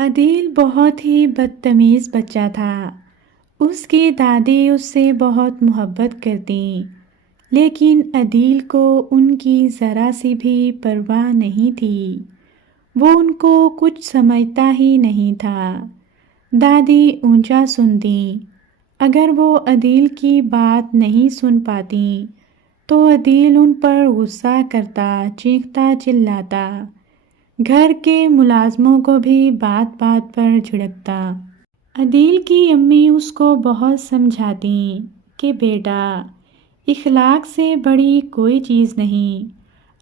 عدیل بہت ہی بدتمیز بچہ تھا۔ اس کی دادی اس سے بہت محبت کرتیں، لیکن عدیل کو ان کی ذرا سی بھی پرواہ نہیں تھی۔ وہ ان کو کچھ سمجھتا ہی نہیں تھا۔ دادی اونچا سنتیں۔ اگر وہ عدیل کی بات نہیں سن پاتیں تو عدیل ان پر غصہ کرتا، چیختا چلاتا، گھر کے ملازموں کو بھی بات بات پر جھڑکتا۔ عدیل کی امی اس کو بہت سمجھاتیں کہ بیٹا، اخلاق سے بڑی کوئی چیز نہیں۔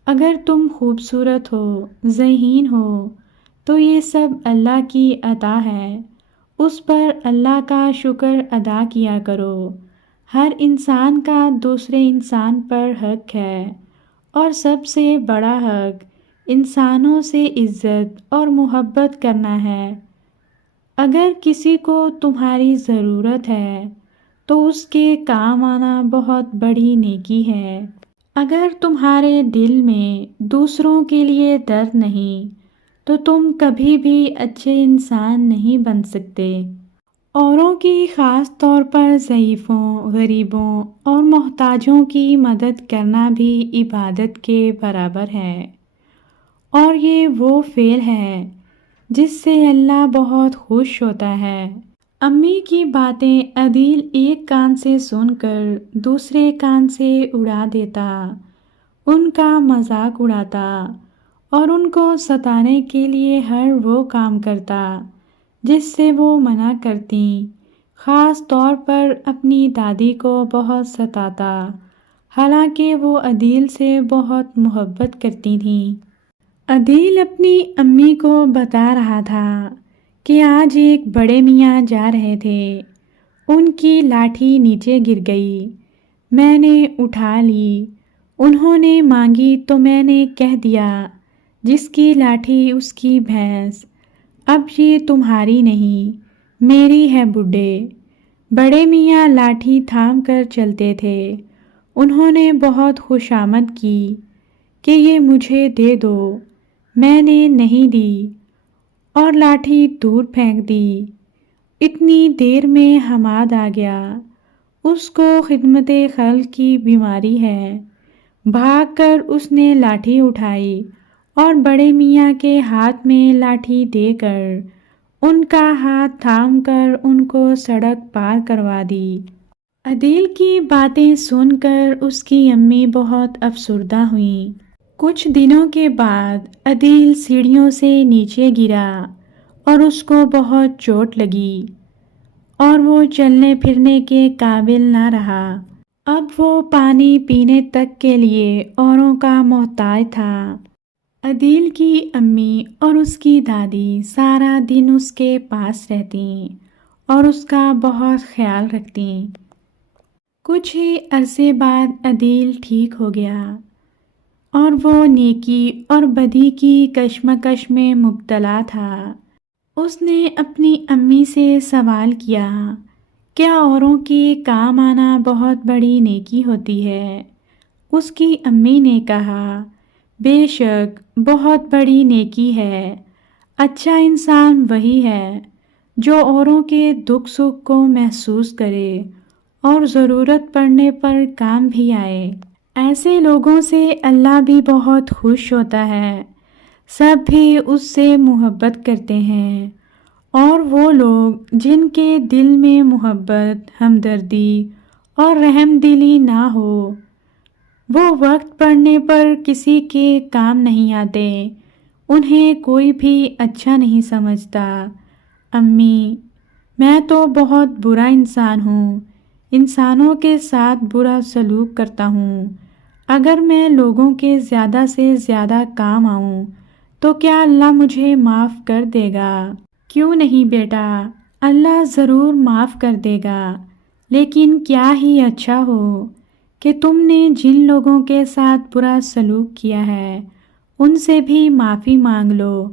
اگر تم خوبصورت ہو، ذہین ہو، تو یہ سب اللہ کی عطا ہے۔ اس پر اللہ کا شکر ادا کیا کرو۔ ہر انسان کا دوسرے انسان پر حق ہے، اور سب سے بڑا حق انسانوں سے عزت اور محبت کرنا ہے۔ اگر کسی کو تمہاری ضرورت ہے تو اس کے کام آنا بہت بڑی نیکی ہے۔ اگر تمہارے دل میں دوسروں کے لیے درد نہیں تو تم کبھی بھی اچھے انسان نہیں بن سکتے۔ اوروں کی، خاص طور پر ضعیفوں، غریبوں اور محتاجوں کی مدد کرنا بھی عبادت کے برابر ہے، اور یہ وہ فعل ہے جس سے اللہ بہت خوش ہوتا ہے۔ امی کی باتیں عدیل ایک کان سے سن کر دوسرے کان سے اڑا دیتا، ان کا مذاق اڑاتا اور ان کو ستانے کے لیے ہر وہ کام کرتا جس سے وہ منع کرتیں۔ خاص طور پر اپنی دادی کو بہت ستاتا، حالانکہ وہ عدیل سے بہت محبت کرتی تھیں۔ عدیل اپنی امی کو بتا رہا تھا کہ آج ایک بڑے میاں جا رہے تھے، ان کی لاٹھی نیچے گر گئی، میں نے اٹھا لی، انہوں نے مانگی تو میں نے کہہ دیا جس کی لاٹھی اس کی بھینس، اب یہ تمہاری نہیں میری ہے بڈھے۔ بڑے میاں لاٹھی تھام کر چلتے تھے۔ انہوں نے بہت خوشامد کی کہ یہ مجھے دے دو، میں نے نہیں دی، اور لاٹھی دور پھینک دی۔ اتنی دیر میں حماد آ گیا، اس کو خدمت خلق کی بیماری ہے۔ بھاگ کر اس نے لاٹھی اٹھائی اور بڑے میاں کے ہاتھ میں لاٹھی دے کر ان کا ہاتھ تھام کر ان کو سڑک پار کروا دی۔ عدیل کی باتیں سن کر اس کی امی بہت افسردہ ہوئیں۔ کچھ دنوں کے بعد عدیل سیڑھیوں سے نیچے گرا اور اس کو بہت چوٹ لگی اور وہ چلنے پھرنے کے قابل نہ رہا۔ اب وہ پانی پینے تک کے لیے اوروں کا محتاج تھا۔ عدیل کی امی اور اس کی دادی سارا دن اس کے پاس رہتیں اور اس کا بہت خیال رکھتیں۔ کچھ ہی عرصے بعد عدیل ٹھیک ہو گیا اور وہ نیکی اور بدی کی کشمکش میں مبتلا تھا۔ اس نے اپنی امی سے سوال کیا، کیا اوروں کے کام آنا بہت بڑی نیکی ہوتی ہے؟ اس کی امی نے کہا، بے شک بہت بڑی نیکی ہے۔ اچھا انسان وہی ہے جو اوروں کے دکھ سکھ کو محسوس کرے اور ضرورت پڑنے پر کام بھی آئے۔ ایسے لوگوں سے اللہ بھی بہت خوش ہوتا ہے، سب بھی اس سے محبت کرتے ہیں، اور وہ لوگ جن کے دل میں محبت، ہمدردی اور رحم دلی نہ ہو، وہ وقت پڑنے پر کسی کے کام نہیں آتے، انہیں کوئی بھی اچھا نہیں سمجھتا۔ امی، میں تو بہت برا انسان ہوں، انسانوں کے ساتھ برا سلوک کرتا ہوں۔ اگر میں لوگوں کے زیادہ سے زیادہ کام آؤں تو کیا اللہ مجھے معاف کر دے گا؟ کیوں نہیں بیٹا، اللہ ضرور معاف کر دے گا، لیکن کیا ہی اچھا ہو کہ تم نے جن لوگوں کے ساتھ برا سلوک کیا ہے ان سے بھی معافی مانگ لو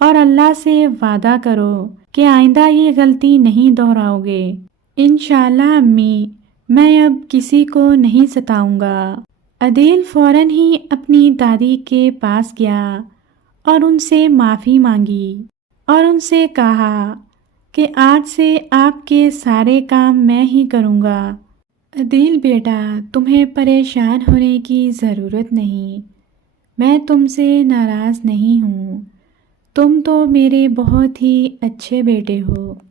اور اللہ سے وعدہ کرو کہ آئندہ یہ غلطی نہیں دہراؤ گے۔ انشاءاللہ امی، میں اب کسی کو نہیں ستاؤں گا۔ عدیل فوراً ہی اپنی دادی کے پاس گیا اور ان سے معافی مانگی۔ اور ان سے کہا کہ آج سے آپ کے سارے کام میں ہی کروں گا۔ عدیل بیٹا، تمہیں پریشان ہونے کی ضرورت نہیں، میں تم سے ناراض نہیں ہوں، تم تو میرے بہت ہی اچھے بیٹے ہو۔